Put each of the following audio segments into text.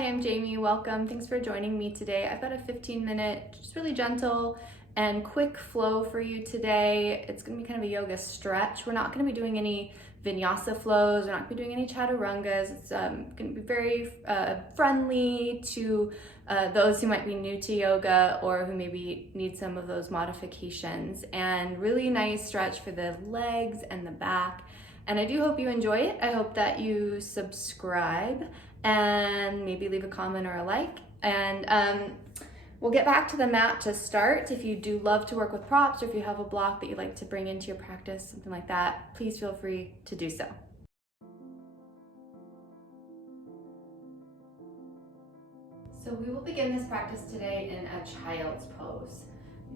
Hi, I'm Jamie. Welcome. Thanks for joining me today. I've got a 15-minute, just really gentle and quick flow for you today. It's going to be kind of a yoga stretch. We're not going to be doing any vinyasa flows. We're not going to be doing any chaturangas. It's going to be very friendly to those who might be new to yoga or who maybe need some of those modifications, and really nice stretch for the legs and the back. And I do hope you enjoy it. I hope that you subscribe and maybe leave a comment or a like. And we'll get back to the mat to start. If you do love to work with props, or if you have a block that you'd like to bring into your practice, something like that, please feel free to do so. So we will begin this practice today in a child's pose.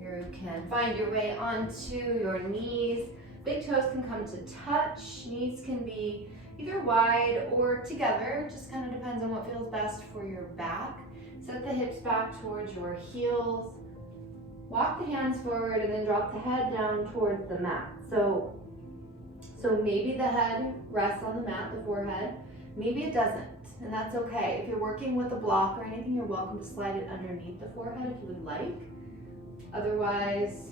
You can find your way onto your knees. Big toes can come to touch. Knees can be either wide or together. Just kind of depends on what feels best for your back. Set the hips back towards your heels. Walk the hands forward and then drop the head down towards the mat. So maybe the head rests on the mat, the forehead. Maybe it doesn't, and that's okay. If you're working with a block or anything, you're welcome to slide it underneath the forehead if you would like. Otherwise,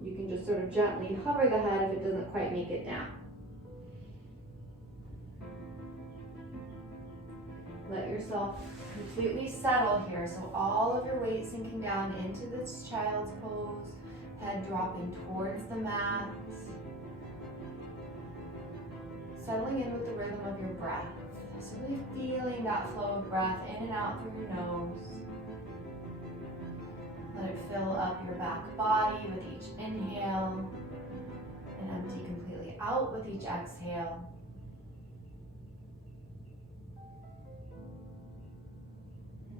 you can just sort of gently hover the head if it doesn't quite make it down. Let yourself completely settle here. So all of your weight sinking down into this child's pose, head dropping towards the mat. Settling in with the rhythm of your breath. So really feeling that flow of breath in and out through your nose. Let it fill up your back body with each inhale and empty completely out with each exhale.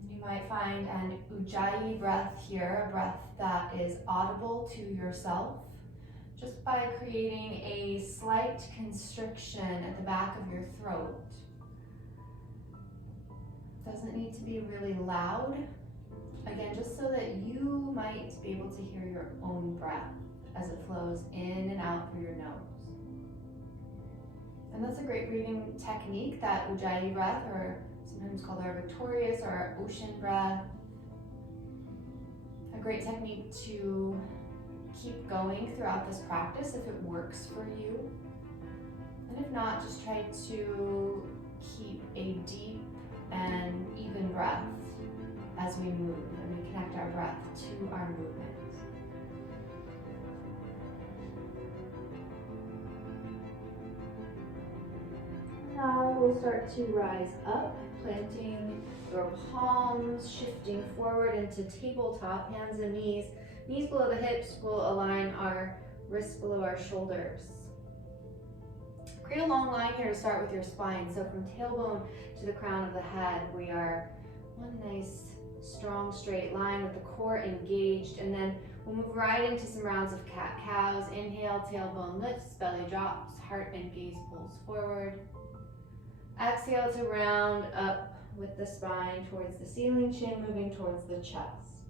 You might find an ujjayi breath here, a breath that is audible to yourself, just by creating a slight constriction at the back of your throat. Doesn't need to be really loud. Again, just so that you might be able to hear your own breath as it flows in and out through your nose. And that's a great breathing technique, that ujjayi breath, or sometimes called our victorious or our ocean breath. A great technique to keep going throughout this practice if it works for you. And if not, just try to keep a deep and even breath as we move, and we connect our breath to our movement. Now we'll start to rise up, planting your palms, shifting forward into tabletop, hands and knees. Knees below the hips will align our wrists below our shoulders. Create a long line here to start with your spine. So from tailbone to the crown of the head, we are one nice strong straight line with the core engaged, and then we'll move right into some rounds of cat-cows. Inhale, tailbone lifts, belly drops, heart and gaze pulls forward. Exhale to round up with the spine towards the ceiling, chin moving towards the chest.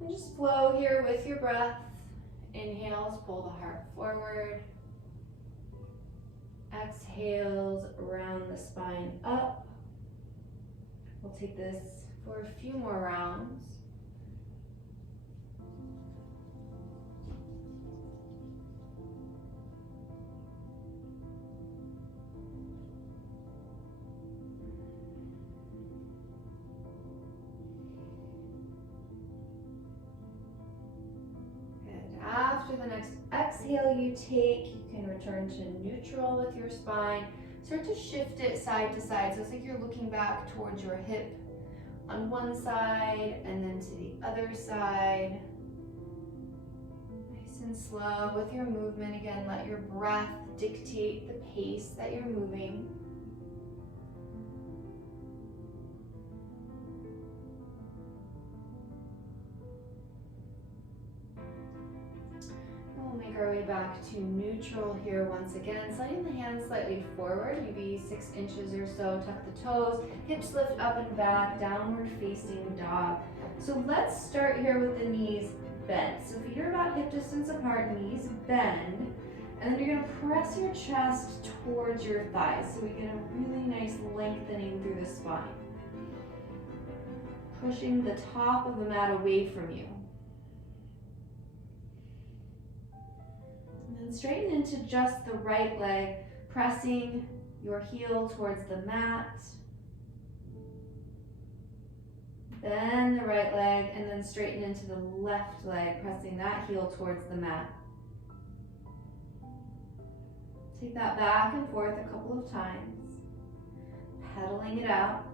And just flow here with your breath. Inhales, pull the heart forward. Exhales, round the spine up. We'll take this for a few more rounds. And after the next exhale you take, you can return to neutral with your spine. Start to shift it side to side. So it's like you're looking back towards your hip on one side and then to the other side. Nice and slow with your movement. Again, let your breath dictate the pace that you're moving. We'll make our way back to neutral here once again, sliding the hands slightly forward, maybe 6 inches or so. Tuck the toes, hips lift up and back, downward facing dog. So let's start here with the knees bent. So feet are about hip distance apart, knees bend, and then you're going to press your chest towards your thighs so we get a really nice lengthening through the spine. pushing the top of the mat away from you. And then straighten into just the right leg, pressing your heel towards the mat. Bend the right leg and then straighten into the left leg, pressing that heel towards the mat. Take that back and forth a couple of times, pedaling it out.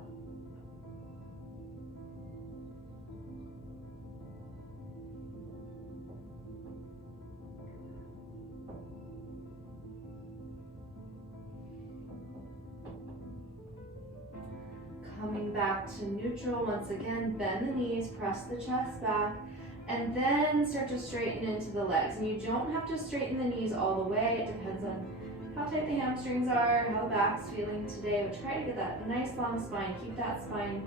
Coming back to neutral once again, bend the knees, press the chest back, and then start to straighten into the legs. And you don't have to straighten the knees all the way. It depends on how tight the hamstrings are, how the back's feeling today. But try to get that nice long spine. Keep that spine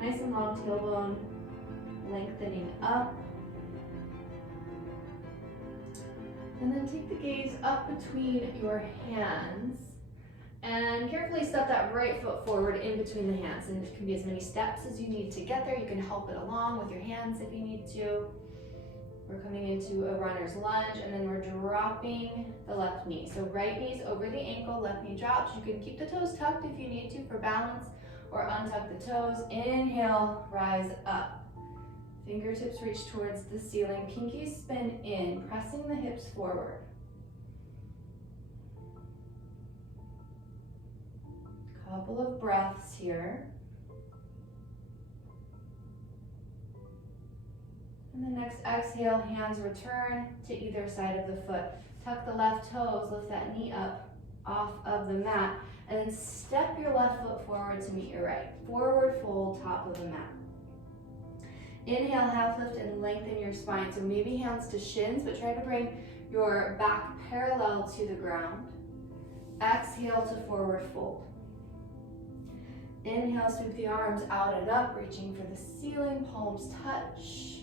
nice and long, tailbone lengthening up. And then take the gaze up between your hands. And carefully step that right foot forward in between the hands. And it can be as many steps as you need to get there. You can help it along with your hands if you need to. We're coming into a runner's lunge, and then we're dropping the left knee. So right knee's over the ankle, left knee drops. You can keep the toes tucked if you need to for balance, or untuck the toes. Inhale, rise up. Fingertips reach towards the ceiling. Pinkies spin in, pressing the hips forward. Couple of breaths here. And the next exhale, hands return to either side of the foot. Tuck the left toes, lift that knee up off of the mat, and then step your left foot forward to meet your right. Forward fold, top of the mat. Inhale, half lift and lengthen your spine. So maybe hands to shins, but try to bring your back parallel to the ground. Exhale to forward fold. Inhale, sweep the arms out and up, reaching for the ceiling, palms touch.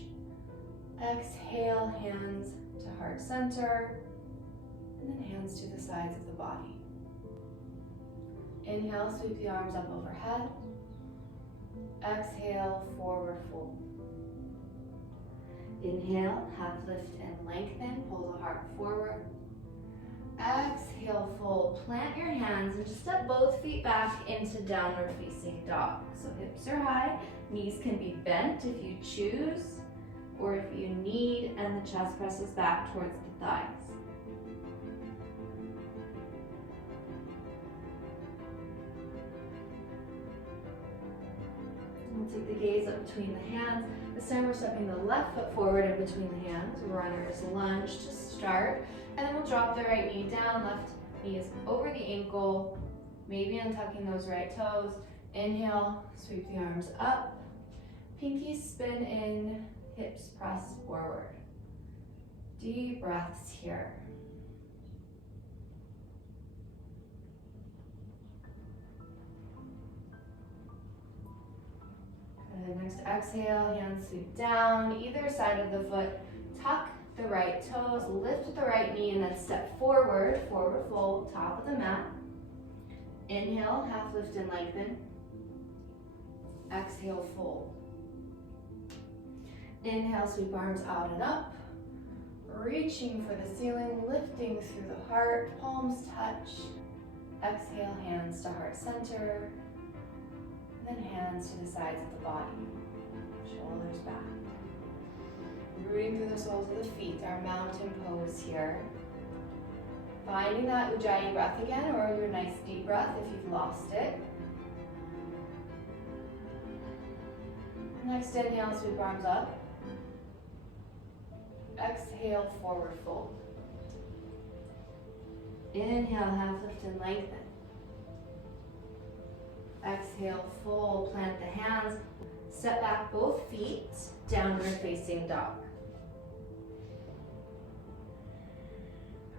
Exhale, hands to heart center, and then hands to the sides of the body. Inhale, sweep the arms up overhead. Exhale, forward fold. Inhale, half lift and lengthen, pull the heart forward. Exhale, fold, plant your hands and just step both feet back into downward facing dog. So hips are high, knees can be bent if you choose, or if you need, and the chest presses back towards the thighs. We'll take the gaze up between the hands. This time we're stepping the left foot forward in between the hands. Runner's lunge to start. And then we'll drop the right knee down, left knee is over the ankle, maybe untucking those right toes. Inhale, sweep the arms up. Pinkies spin in, hips press forward. Deep breaths here. Good. Next exhale, hands sweep down, either side of the foot. Tuck the right toes, lift the right knee, and then step forward, forward fold, top of the mat. Inhale, half lift and lengthen. Exhale, fold. Inhale, sweep arms out and up. Reaching for the ceiling, lifting through the heart, palms touch. Exhale, hands to heart center. And then hands to the sides of the body. Shoulders back. Rooting through the soles of the feet, our mountain pose here. Finding that Ujjayi breath again, or your nice deep breath if you've lost it. Next inhale, sweep arms up. Exhale, forward fold. Inhale, half lift and lengthen. Exhale, fold, plant the hands. Step back both feet, downward facing dog.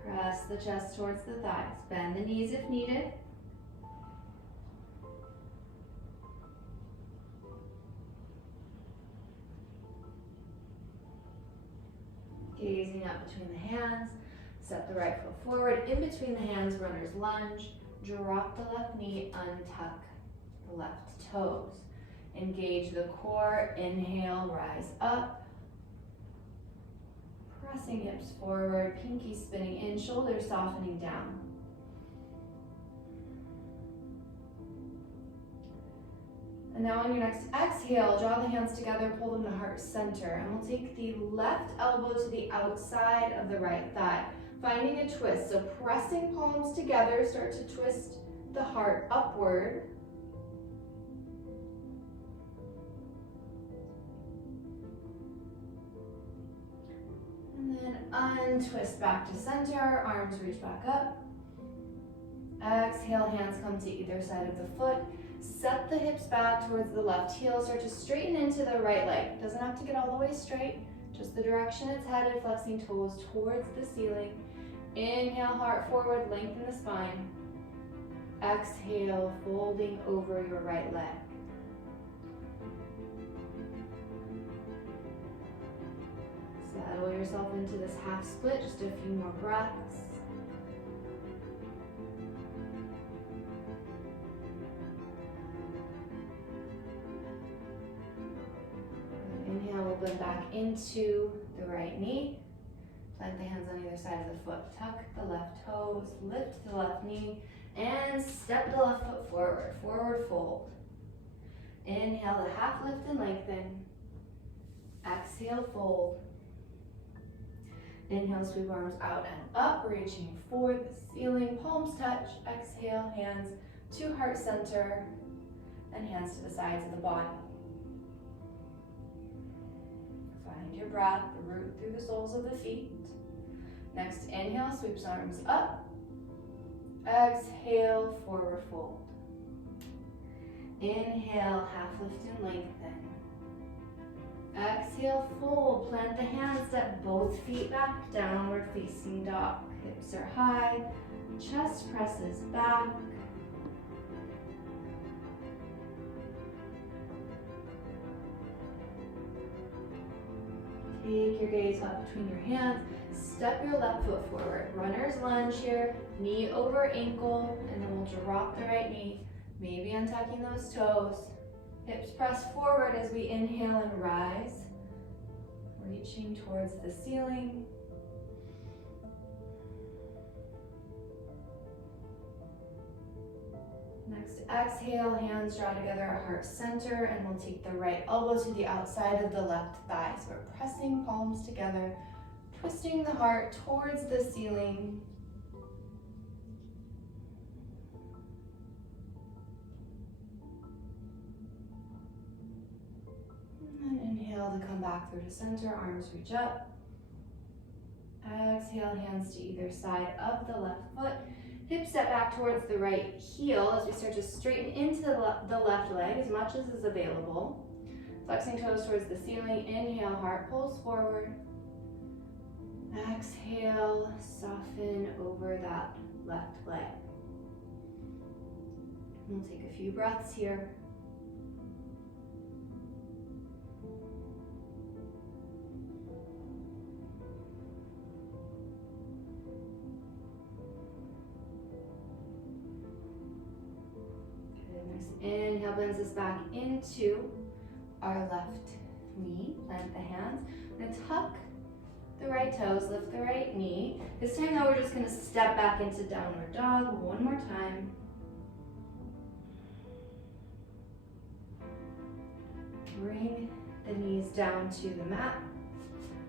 Press the chest towards the thighs. Bend the knees if needed. Gazing up between the hands. Step the right foot forward. In between the hands, runner's lunge. Drop the left knee, untuck the left toes. Engage the core. Inhale, rise up. Pressing hips forward, pinky spinning in, shoulders softening down. And now on your next exhale, draw the hands together, pull them to heart center. And we'll take the left elbow to the outside of the right thigh, finding a twist. So pressing palms together, start to twist the heart upward. And then untwist back to center, arms reach back up. Exhale, hands come to either side of the foot. Set the hips back towards the left heel. Start to straighten into the right leg. Doesn't have to get all the way straight, just the direction it's headed, flexing toes towards the ceiling. Inhale, heart forward, lengthen the spine. Exhale, folding over your right leg. Settle yourself into this half split, just a few more breaths. Inhale, we'll bend back into the right knee. Plant the hands on either side of the foot. Tuck the left toes, lift the left knee, and step the left foot forward. Forward fold. Inhale to half lift and lengthen. Exhale, fold. Inhale, sweep arms out and up, reaching for the ceiling. Palms touch. Exhale, hands to heart center, and hands to the sides of the body. Find your breath, root through the soles of the feet. Next, inhale, sweeps arms up. Exhale, forward fold. Inhale, half lift and lengthen. Exhale, fold. Plant the hands, step both feet back, downward facing dog. Hips are high, chest presses back. Take your gaze up between your hands. Step your left foot forward. Runner's lunge here, knee over ankle, and then we'll drop the right knee, maybe untucking those toes. Hips press forward as we inhale and rise, reaching towards the ceiling. Next, exhale, hands draw together at heart center, and we'll take the right elbow to the outside of the left thigh. So we're pressing palms together, twisting the heart towards the ceiling. And inhale to come back through to center, arms reach up. Exhale, hands to either side of the left foot. Hips step back towards the right heel as we start to straighten into the left leg as much as is available. Flexing toes towards the ceiling. Inhale, heart pulls forward. Exhale, soften over that left leg. We'll take a few breaths here. Inhale blends us back into our left knee. Plant the hands. We're going to tuck the right toes, lift the right knee. This time though, we're just going to step back into downward dog one more time. Bring the knees down to the mat.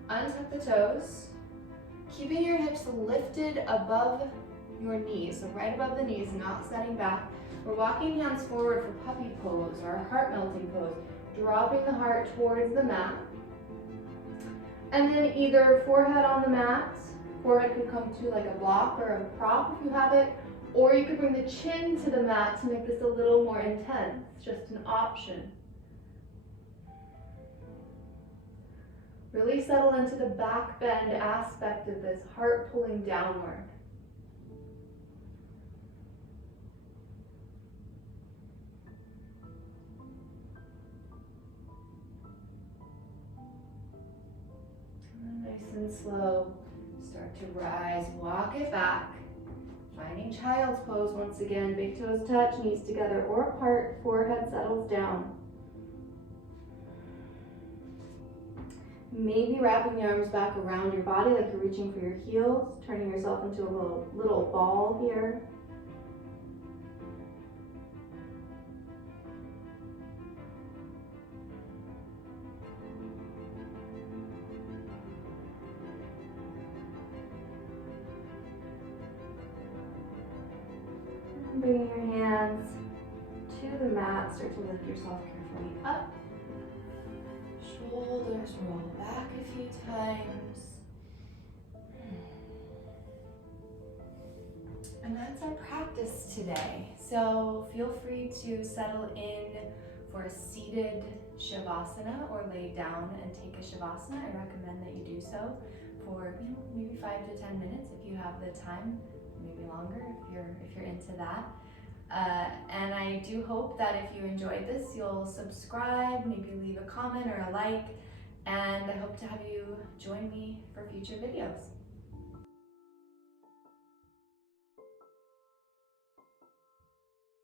Untuck the toes. Keeping your hips lifted above your knees, so right above the knees, not setting back. We're walking hands forward for puppy pose or heart melting pose, dropping the heart towards the mat. And then either forehead on the mat, forehead could come to like a block or a prop if you have it, or you could bring the chin to the mat to make this a little more intense, just an option. Really settle into the back bend aspect of this, heart pulling downward. Nice and slow, start to rise, walk it back. Finding child's pose once again, big toes touch, knees together or apart, forehead settles down. Maybe wrapping the arms back around your body like you're reaching for your heels, turning yourself into a little ball here. Bringing your hands to the mat, start to lift yourself carefully up. Shoulders roll back a few times. And that's our practice today. So feel free to settle in for a seated Shavasana or lay down and take a Shavasana. I recommend that you do so for maybe 5 to 10 minutes if you have the time, maybe longer if you're into that. And I do hope that if you enjoyed this, you'll subscribe, maybe leave a comment or a like, and I hope to have you join me for future videos.